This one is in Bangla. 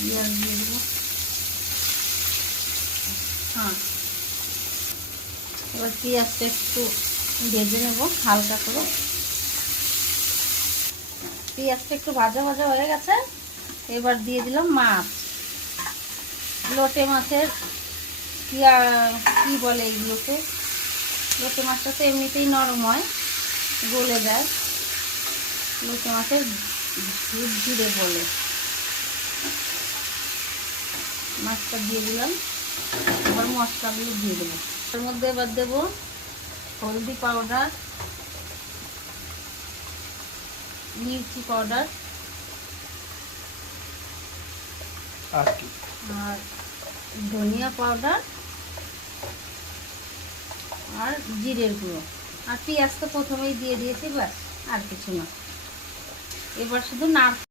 পেঁয়াজ দিয়ে দেবো। হ্যাঁ, এবার পেঁয়াজটা একটু ভেজে নেব হালকা করে। পেঁয়াজটা একটু ভাজা ভাজা হয়ে গেছে, এবার দিয়ে দিলাম মাছ। লোটে মাছের কি বলে এইগুলোকে, লোটে মাছটা তো এমনিতেই নরম হয়, গলে যায়। লোটে মাছের ঝুট ঝুড়ে বলে। মাছটা দিয়ে দিলাম, এবার মশলাগুলো দিয়ে দেবো। এর মধ্যে এবার দেবো হলদি পাউডার, মির্চি পাউডার আর কি, আর ধনিয়া পাউডার আর জিরের গুঁড়ো। আর পেঁয়াজ তো প্রথমেই দিয়ে দিয়েছি, ব্যাস আর কিছু না। এবার শুধু নাড়